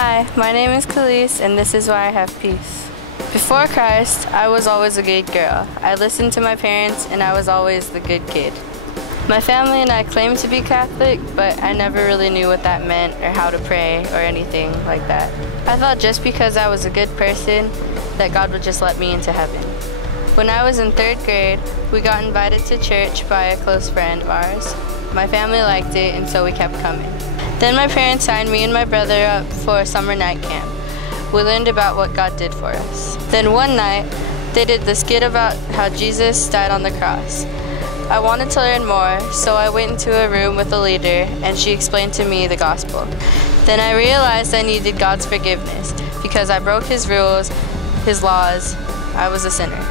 Hi, my name is Kalise, and this is why I have peace. Before Christ, I was always a good girl. I listened to my parents, and I was always the good kid. My family and I claim to be Catholic, but I never really knew what that meant or how to pray or anything like that. I thought just because I was a good person, that God would just let me into heaven. When I was in 3rd grade, we got invited to church by a close friend of ours. My family liked it, and so we kept coming. Then my parents signed me and my brother up for a summer night camp. We learned about what God did for us. Then one night, they did the skit about how Jesus died on the cross. I wanted to learn more, so I went into a room with the leader, and she explained to me the gospel. Then I realized I needed God's forgiveness because I broke His rules, His laws. I was a sinner.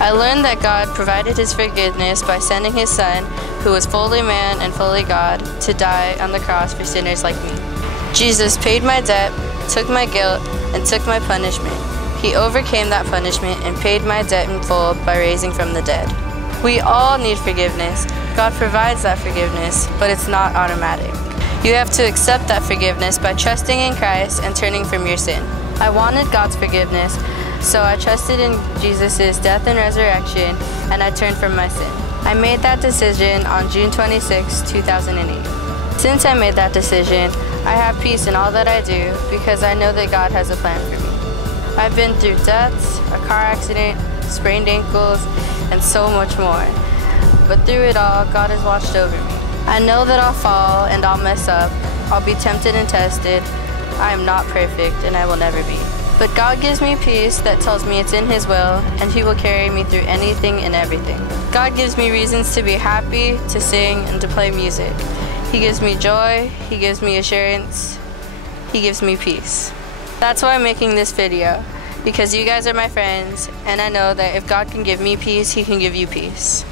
I learned that God provided His forgiveness by sending His Son, who was fully man and fully God, to die on the cross for sinners like me. Jesus paid my debt, took my guilt, and took my punishment. He overcame that punishment and paid my debt in full by raising from the dead. We all need forgiveness. God provides that forgiveness, but it's not automatic. You have to accept that forgiveness by trusting in Christ and turning from your sin. I wanted God's forgiveness, so I trusted in Jesus' death and resurrection, and I turned from my sin. I made that decision on June 26, 2008. Since I made that decision, I have peace in all that I do because I know that God has a plan for me. I've been through deaths, a car accident, sprained ankles, and so much more. But through it all, God has watched over me. I know that I'll fall and I'll mess up. I'll be tempted and tested. I am not perfect, and I will never be. But God gives me peace that tells me it's in His will, and He will carry me through anything and everything. God gives me reasons to be happy, to sing, and to play music. He gives me joy, He gives me assurance, He gives me peace. That's why I'm making this video, because you guys are my friends, and I know that if God can give me peace, He can give you peace.